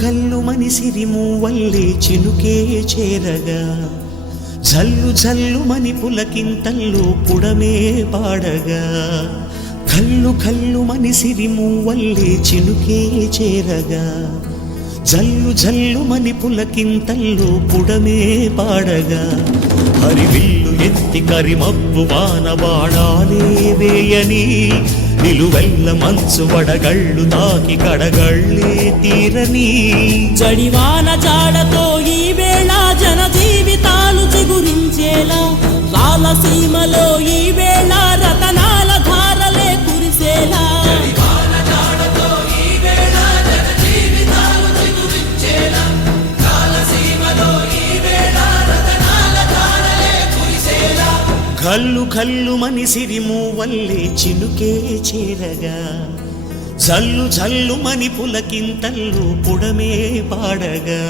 కల్లు మని సిరిమూవల్లే చినుకే చేరగా జల్లు జల్లు మని పులకింతల్లో పుడమే పాడగా కల్లు కల్లు మని సిరిమూవల్లే చినుకే చేరగా జల్లు జల్లు మని పులకింతల్లో పుడమే పాడగా హరివిల్లు ఎత్తి కరిమబ్బు వాన బాణాలే వేయని నిలువెల్ల మంచు వడగళ్ళు తాకి కడగళ్ళే తీరని జడివాన జాడతో ఈ వేళ జన జీవితాలు చిగురించేలా రాలసీమలో ఈ వేళ రతనాల ధారలే కురిసేలా కల్లు కల్లు మని సిరిమూవల్లే చినుకే చేరగా జల్లు జల్లు మని పులకింతల్లు పుడమే పాడగా